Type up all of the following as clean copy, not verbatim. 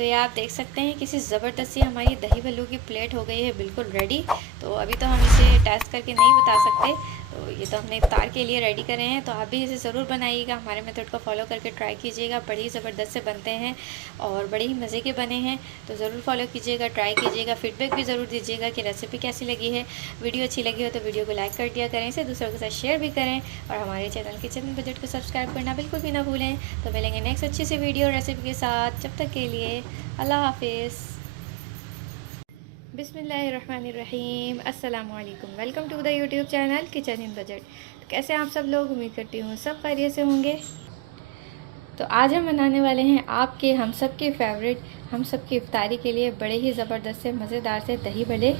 तो ये आप देख सकते हैं किसी ज़बरदस्त सी हमारी दही भल्लू की प्लेट हो गई है बिल्कुल रेडी। तो अभी तो हम इसे टेस्ट करके नहीं बता सकते, तो ये तो हमने इफ्तार के लिए रेडी करे हैं। तो आप भी इसे ज़रूर बनाइएगा, हमारे मेथड को फॉलो करके ट्राई कीजिएगा। बड़ी ही ज़बरदस्त से बनते हैं और बड़े ही मज़े के बने हैं। तो ज़रूर फॉलो कीजिएगा, ट्राई कीजिएगा, फीडबैक भी ज़रूर दीजिएगा कि रेसिपी कैसी लगी है। वीडियो अच्छी लगी हो तो वीडियो को लाइक कर दिया करें, इसे दूसरों के साथ शेयर भी करें और हमारे चैनल किचन बजट को सब्सक्राइब करना बिल्कुल भी ना भूलें। तो मिलेंगे नेक्स्ट अच्छी सी वीडियो रेसिपी के साथ, जब तक के लिए अल्लाह हाफिज़। बिस्मिल्लाहिर्रहमानिर्रहीम, अस्सलाम वालेकुम। Welcome to the YouTube channel kitchen in budget. तो कैसे आप सब लोग, उम्मीद करती हूँ सब खैरियत से होंगे। तो आज हम बनाने वाले हैं आपके हम सब के फेवरेट, हम सब की इफ्तारी के लिए बड़े ही ज़बरदस्त से मज़ेदार से दही भल्ले।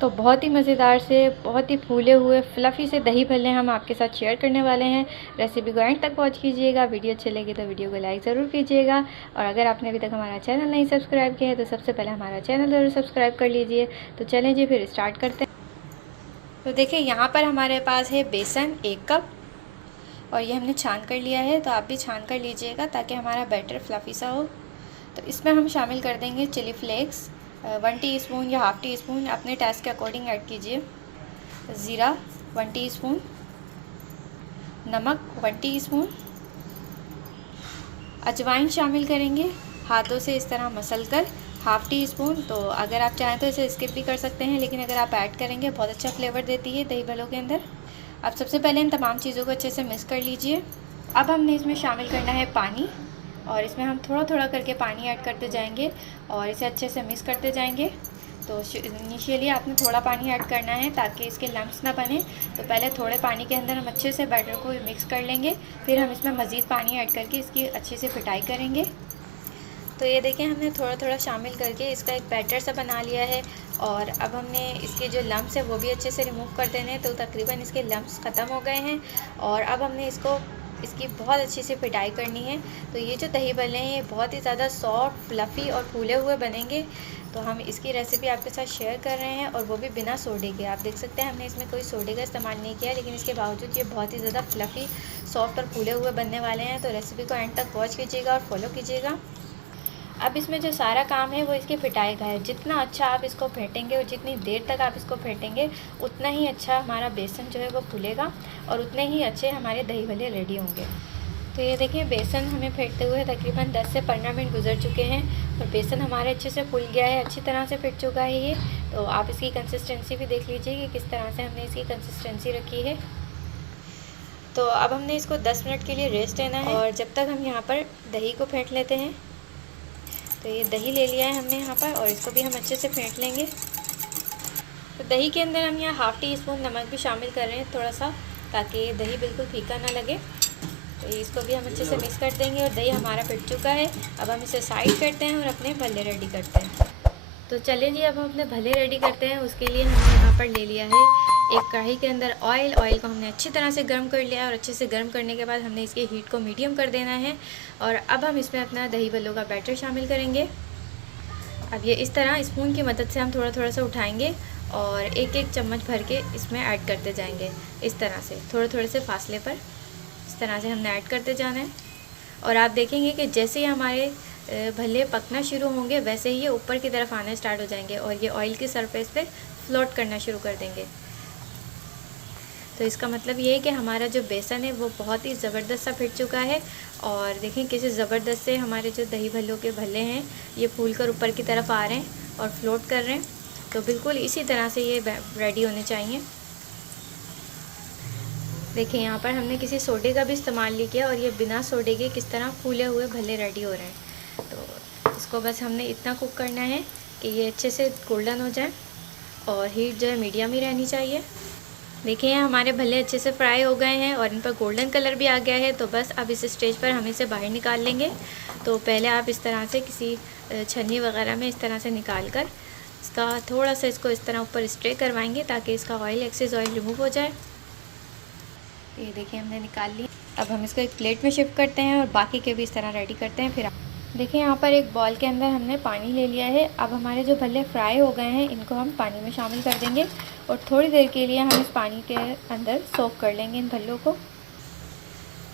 तो बहुत ही मज़ेदार से, बहुत ही फूले हुए फ्लफ़ी से दही भल्ले हम आपके साथ शेयर करने वाले हैं। रेसिपी को एंड तक वॉच कीजिएगा। वीडियो अच्छी लगी तो वीडियो को लाइक ज़रूर कीजिएगा और अगर आपने अभी तक हमारा चैनल नहीं सब्सक्राइब किया है तो सबसे पहले हमारा चैनल ज़रूर सब्सक्राइब कर लीजिए। तो चलें जी, फिर स्टार्ट करते हैं। तो देखिए यहाँ पर हमारे पास है बेसन 1 कप और ये हमने छान कर लिया है। तो आप भी छान कर लीजिएगा ताकि हमारा बैटर फ्लफ़ी सा हो। तो इसमें हम शामिल कर देंगे चिली फ्लेक्स 1 टीस्पून या हाफ़ टी स्पून, अपने टेस्ट के अकॉर्डिंग ऐड कीजिए। ज़ीरा 1 टीस्पून, नमक 1 टीस्पून, अजवाइन शामिल करेंगे हाथों से इस तरह मसल कर हाफ़ टी स्पून। तो अगर आप चाहें तो इसे स्किप भी कर सकते हैं, लेकिन अगर आप ऐड करेंगे बहुत अच्छा फ्लेवर देती है दही भल्लों के अंदर। अब सबसे पहले इन तमाम चीज़ों को अच्छे से मिक्स कर लीजिए। अब हमने इसमें शामिल करना है पानी और इसमें हम थोड़ा थोड़ा करके पानी ऐड करते जाएंगे और इसे अच्छे से मिक्स करते जाएंगे। तो इनिशियली आपने थोड़ा पानी ऐड करना है ताकि इसके लम्प्स ना बने। तो पहले थोड़े पानी के अंदर हम अच्छे से बैटर को मिक्स कर लेंगे, फिर हम इसमें मज़ीद पानी ऐड करके इसकी अच्छे से फिटाई करेंगे। तो ये देखें, हमने थोड़ा थोड़ा शामिल करके इसका एक बैटर सा बना लिया है और अब हमने इसके जो लम्प्स है वो भी अच्छे से रिमूव कर देने हैं। तो तकरीबन इसके लम्प्स ख़त्म हो गए हैं और अब हमने इसकी बहुत अच्छी से पिटाई करनी है। तो ये जो दही भल्ले हैं ये बहुत ही ज़्यादा सॉफ्ट, फ्लफ़ी और फूले हुए बनेंगे। तो हम इसकी रेसिपी आपके साथ शेयर कर रहे हैं और वो भी बिना सोडे के। आप देख सकते हैं हमने इसमें कोई सोडे का इस्तेमाल नहीं किया, लेकिन इसके बावजूद ये बहुत ही ज़्यादा फ्लफ़ी, सॉफ्ट और फूले हुए बनने वाले हैं। तो रेसिपी को एंड तक वॉच कीजिएगा और फॉलो कीजिएगा। अब इसमें जो सारा काम है वो इसकी पिटाई का है। जितना अच्छा आप इसको फेंटेंगे और जितनी देर तक आप इसको फेंटेंगे उतना ही अच्छा हमारा बेसन जो है वो फूलेगा और उतने ही अच्छे हमारे दही भल्ले रेडी होंगे। तो ये देखिए, बेसन हमें फेंटते हुए तकरीबन 10 से 15 मिनट गुजर चुके हैं और बेसन हमारे अच्छे से फूल गया है, अच्छी तरह से फिट चुका है ये। तो आप इसकी कंसिस्टेंसी भी देख लीजिए कि किस तरह से हमने इसकी कंसिस्टेंसी रखी है। तो अब हमने इसको 10 मिनट के लिए रेस्ट देना है और जब तक हम यहाँ पर दही को फेंट लेते हैं। तो ये दही ले लिया है हमने यहाँ पर और इसको भी हम अच्छे से फेंट लेंगे। तो दही के अंदर हम यहाँ हाफ़ टी स्पून नमक भी शामिल कर रहे हैं थोड़ा सा, ताकि दही बिल्कुल फीका ना लगे। तो इसको भी हम अच्छे से मिक्स कर देंगे और दही हमारा पिट चुका है। अब हम इसे साइड करते हैं और अपने भल्ले रेडी करते हैं। तो चलिए जी, अब हम अपने भल्ले रेडी करते हैं। उसके लिए हमने यहाँ पर ले लिया है एक कढ़ाई के अंदर ऑयल को हमने अच्छी तरह से गर्म कर लिया है और अच्छे से गर्म करने के बाद हमने इसकी हीट को मीडियम कर देना है और अब हम इसमें अपना दही भल्लों का बैटर शामिल करेंगे। अब ये इस तरह स्पून की मदद से हम थोड़ा थोड़ा सा उठाएंगे और एक एक चम्मच भर के इसमें ऐड करते जाएंगे। इस तरह से थोड़े थोड़े से फासले पर इस तरह से हमने ऐड करते जाना है और आप देखेंगे कि जैसे ही हमारे भल्ले पकना शुरू होंगे वैसे ही ये ऊपर की तरफ आने स्टार्ट हो जाएंगे और ये ऑयल की सरफेस पे फ्लोट करना शुरू कर देंगे। तो इसका मतलब ये है कि हमारा जो बेसन है वो बहुत ही ज़बरदस्त सा फिट चुका है और देखें किसी ज़बरदस्त से हमारे जो दही भल्लों के भल्ले हैं ये फूल कर ऊपर की तरफ आ रहे हैं और फ्लोट कर रहे हैं। तो बिल्कुल इसी तरह से ये रेडी होने चाहिए। देखिए, यहाँ पर हमने किसी सोडे का भी इस्तेमाल नहीं किया और ये बिना सोडे के किस तरह फूले हुए भल्ले रेडी हो रहे हैं। तो इसको बस हमने इतना कुक करना है कि ये अच्छे से गोल्डन हो जाए और हीट जो है मीडियम ही रहनी चाहिए। देखिए, हमारे भल्ले अच्छे से फ्राई हो गए हैं और इन पर गोल्डन कलर भी आ गया है। तो बस अब इस स्टेज पर हम इसे बाहर निकाल लेंगे। तो पहले आप इस तरह से किसी छन्नी वगैरह में इस तरह से निकाल कर इसका थोड़ा सा इसको इस तरह ऊपर स्प्रे करवाएंगे ताकि इसका ऑयल, एक्सेस ऑयल रिमूव हो जाए। ये देखिए, हमने निकाल ली। अब हम इसको एक प्लेट में शिफ्ट करते हैं और बाकी के भी इस तरह रेडी करते हैं। फिर देखिए, यहाँ पर एक बॉल के अंदर हमने पानी ले लिया है। अब हमारे जो भल्ले फ्राई हो गए हैं इनको हम पानी में शामिल कर देंगे और थोड़ी देर के लिए हम इस पानी के अंदर सोक कर लेंगे इन भल्लों को।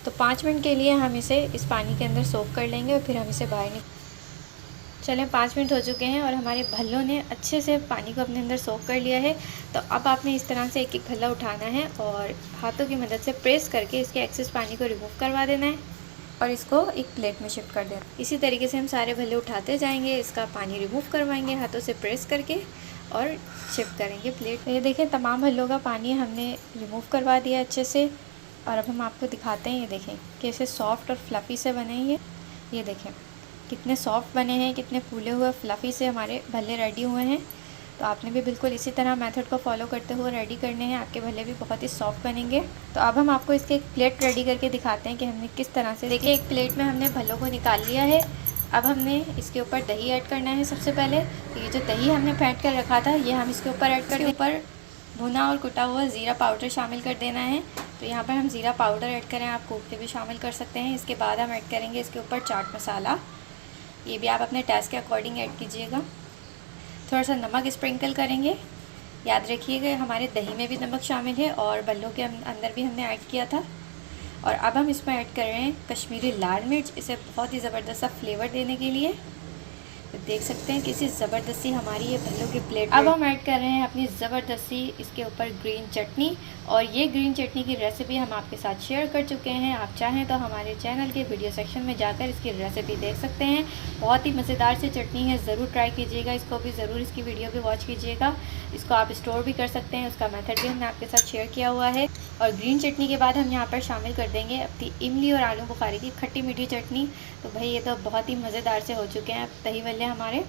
तो 5 मिनट के लिए हम इसे इस पानी के अंदर सोक कर लेंगे और फिर हम इसे बाहर चलें 5 मिनट हो चुके हैं और हमारे भल्लों ने अच्छे से पानी को अपने अंदर सोख कर लिया है। तो अब आपने इस तरह से एक एक भल्ला उठाना है और हाथों की मदद से प्रेस करके इसके एक्सेस पानी को रिमूव करवा देना है और इसको एक प्लेट में शिफ्ट कर देना। इसी तरीके से हम सारे भल्ले उठाते जाएंगे, इसका पानी रिमूव करवाएंगे हाथों से प्रेस करके और शिफ्ट करेंगे प्लेट। ये देखें तमाम भल्लों का पानी हमने रिमूव करवा दिया अच्छे से। और अब हम आपको दिखाते हैं, ये देखें कैसे सॉफ्ट और फ्लफ़ी से बने हैं ये देखें कितने सॉफ्ट बने हैं, कितने फूले हुए फ्लफ़ी से हमारे भल्ले रेडी हुए हैं। तो आपने भी बिल्कुल इसी तरह मेथड को फॉलो करते हुए रेडी करने हैं, आपके भल्ले भी बहुत ही सॉफ्ट बनेंगे। तो अब हम आपको इसके एक प्लेट रेडी करके दिखाते हैं कि हमने किस तरह से। देखिए एक प्लेट में हमने भल्लों को निकाल लिया है। अब हमने इसके ऊपर दही ऐड करना है। सबसे पहले ये जो दही हमने फेंट कर रखा था ये हम इसके ऊपर ऐड कर, ऊपर भुना और कुटा हुआ ज़ीरा पाउडर शामिल कर देना है। तो यहाँ पर हम ज़ीरा पाउडर ऐड करें, आप कोफ्ते भी शामिल कर सकते हैं। इसके बाद हम ऐड करेंगे इसके ऊपर चाट मसाला, ये भी आप अपने टेस्ट के अकॉर्डिंग ऐड कीजिएगा। थोड़ा सा नमक स्प्रिंकल करेंगे। याद रखिएगा हमारे दही में भी नमक शामिल है और भल्लों के अंदर भी हमने ऐड किया था। और अब हम इसमें ऐड कर रहे हैं कश्मीरी लाल मिर्च, इसे बहुत ही ज़बरदस्त सा फ्लेवर देने के लिए। तो देख सकते हैं किसी ज़बरदस्ती हमारी ये भल्लों की प्लेट। अब हम ऐड कर रहे हैं अपनी ज़बरदस्ती इसके ऊपर ग्रीन चटनी, और ये ग्रीन चटनी की रेसिपी हम आपके साथ शेयर कर चुके हैं। आप चाहें तो हमारे चैनल के वीडियो सेक्शन में जाकर इसकी रेसिपी देख सकते हैं। बहुत ही मज़ेदार सी चटनी है, ज़रूर ट्राई कीजिएगा इसको भी, ज़रूर इसकी वीडियो भी वॉच कीजिएगा। इसको आप स्टोर भी कर सकते हैं, उसका मेथड भी हमने आपके साथ शेयर किया हुआ है। और ग्रीन चटनी के बाद हम यहाँ पर शामिल कर देंगे अपनी इमली और आलू बुखारे की खट्टी मीठी चटनी। तो भाई ये तो बहुत ही मज़ेदार से हो चुके हैं दही भल्ले हमारे।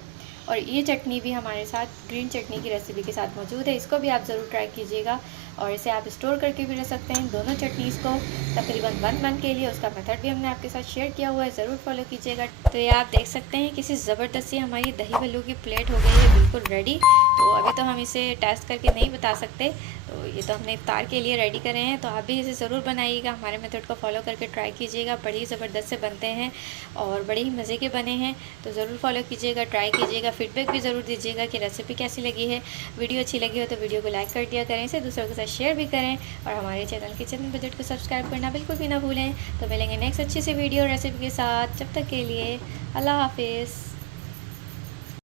और ये चटनी भी हमारे साथ ग्रीन चटनी की रेसिपी के साथ मौजूद है, इसको भी आप ज़रूर ट्राई कीजिएगा। और इसे आप स्टोर करके भी रख सकते हैं, दोनों चटनीज़ को तकरीबन 1 मंथ के लिए। उसका मेथड भी हमने आपके साथ शेयर किया हुआ है, ज़रूर फॉलो कीजिएगा। तो ये आप देख सकते हैं किसी ज़बरदस्ती हमारी दही भल्लों की प्लेट हो गई है बिल्कुल रेडी। तो अभी तो हम इसे टेस्ट करके नहीं बता सकते, तो ये तो हमने इफ्तार के लिए रेडी करे हैं। तो आप भी इसे ज़रूर बनाइएगा, हमारे मेथड को फॉलो करके ट्राई कीजिएगा। बड़ी ही ज़बरदस्त से बनते हैं और बड़े ही मज़े के बने हैं। तो ज़रूर फॉलो कीजिएगा, ट्राई कीजिएगा, फीडबैक भी ज़रूर दीजिएगा कि रेसिपी कैसी लगी है। वीडियो अच्छी लगी हो तो वीडियो को लाइक कर दिया करें, इसे दूसरों के साथ शेयर भी करें। और हमारे चैनल किचन बजट को सब्सक्राइब करना बिल्कुल भी ना भूलें। तो मिलेंगे नेक्स्ट अच्छी सी वीडियो रेसिपी के साथ, जब तक के लिए अल्लाह हाफिज़।